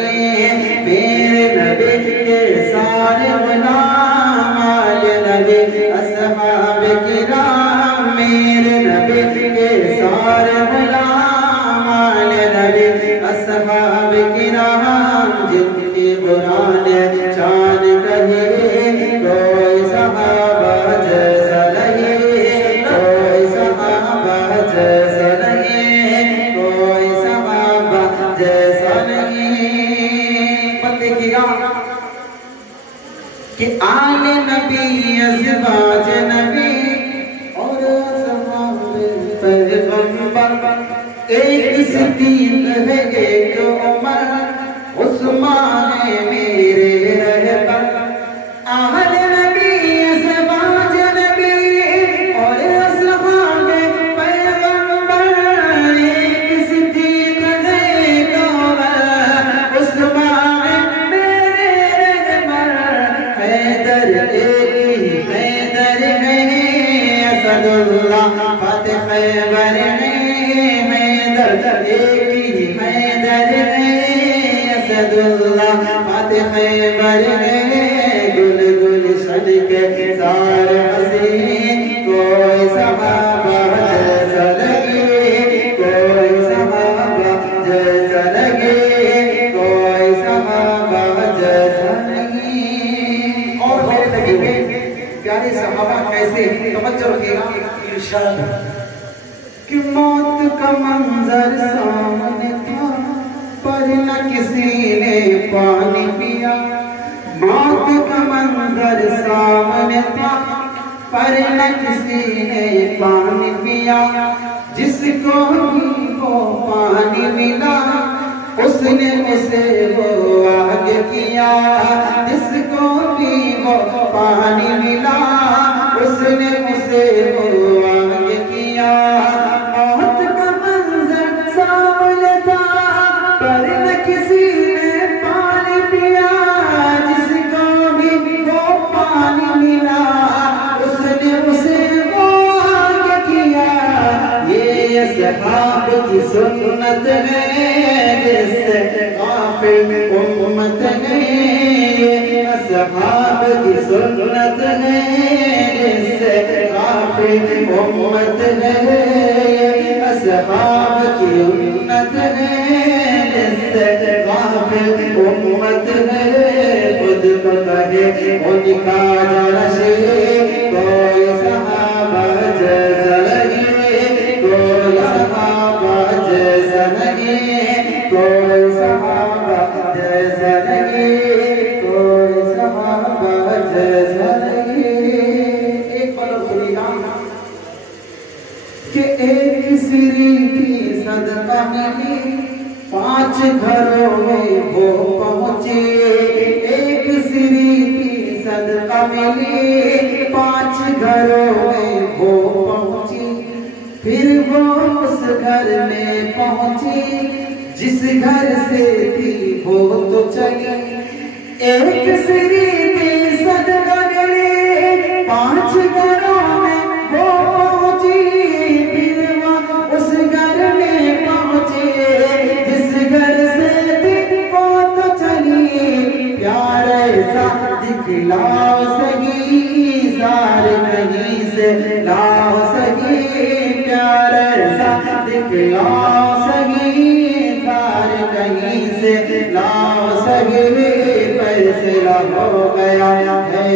लगे मेरे नबी के सारे गुलाम आले नबी असहाब किराम मेरे नबी के सारे गुलाम आले नबी असहाब किराम जितनी कुरान शान कहे कोई सहाबा जैसा नहीं कोई सहाबा जैसा नहीं कोई सहाबा जैसा नहीं। पर देखिएगा कि आले नबी अज़वाज नबी और सहाबे पैगंबर एक सिद्दीक है एक उमर उस्मान है मेरे रहबर। आले नबी अज़वाज नबी और सहाबे पैगंबर एक सिद्दीक है एक उमर उस्मान मेरे रहबर। हैदर है असदुल्लाह फतेह खैबर है हैदर है असदुल्लाह फतेह खैबर है। गुल गुलशन के सारे हसीन कोई सहाबा जैसा लगे कोई सहाबा जैसा लगे कोई सहाबा जैसा नहीं। और मेरे लगे हुए प्यारे सहाबा कैसे तवज्जो रखिएगा इरशाद कि मौत का मंजर सामने था पर न किसी ने पानी पिया। मौत का मंजर सामने था पर न किसी ने पानी पिया। जिसको भी वो पानी मिला उसने उसे वो आगे किया। जिसको भी वो पानी मिला उसने उसे वो आगे किया। मौत का मंजर सामने था पर न किसी ने पानी पिया। जिसको भी वो पानी मिला उसने उसे वो आगे किया। ये असहाब की सुन्नत है जिससे काफिल उम्मत है। ये असहाब की सुन्नत है जिससे काफिल उम्मत है। ये असहाब की उन्नत है जिससे काफिल उम्मत है। खुद को कहे उनका जरशे कोई सहाबा जैसा लगे कोई सहाबा जैसा लगे कोई सहाबा जैसा लगे कोई सहाबा जैसा लगे। एक पल सुनिएगा कि एक स्त्री की सदका मिली 5 घरों में वो पहुंची। एक स्त्री की सदका मिली 5 घरों में वो पहुंची। फिर वो उस घर में पहुंची जिस घर से थी वो तो चली। एक स्त्री की सदका मिली 5 घरों में वो पहुंची। फिर वो उस घर में पहुंची जिस घर से थी वो तो चली। प्यार ऐसा दिखलाओ सही सारे कहीं से लाओ सही। प्यार ऐसा दिखलाओ सही सारे कहीं से लाओ सही। फैसला हो गया है